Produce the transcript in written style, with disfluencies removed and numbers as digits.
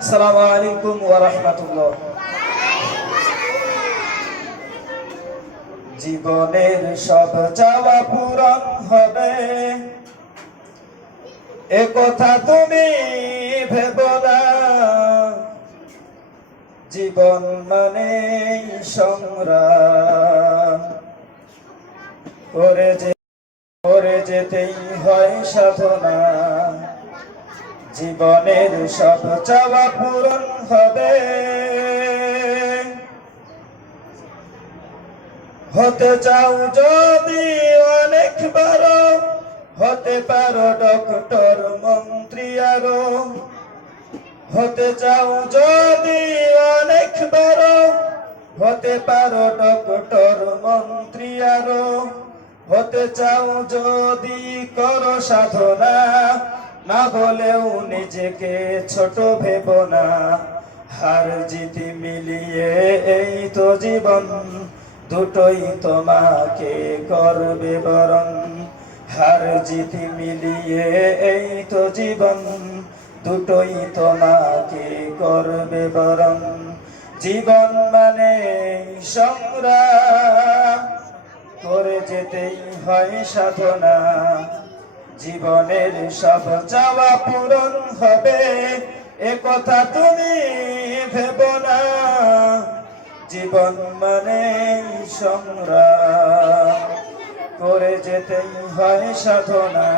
আসসালামু আলাইকুম ওয়া রাহমাতুল্লাহ। জীবনের সব চাওয়া পূরণ হবে, এ কথা তুমি ভেবো না। জীবন মানে সংগ্রাম, করে যেতেই হয় সাধনা। জীবনের সব চাওয়া পূরণ হবে, হতে চাও যদি অনেক বড়, হতে পারো ডক্টর মন্ত্রী আরো। হতে চাও যদি অনেক বড়, হতে পারো ডক্টর মন্ত্রী আরো। হতে চাও যদি করো সাধনা, না হলেও নিজেকে ছোট ভেবো না। হার জিত মিলিয়ে এই তো জীবন, দুটোই তোমাকে করবে বরণ। হার জিত মিলিয়ে এই তো জীবন, দুটোই তোমাকে করবে বরণ। জীবন মানে সংগ্রাম, করে যেতেই হয় সাধনা। জীবনের সব চাওয়া পূরণ হবে, এ কথা তুমি ভেবো না। জীবন মানে সংগ্রাম, করে যেতেই হয় সাধনা।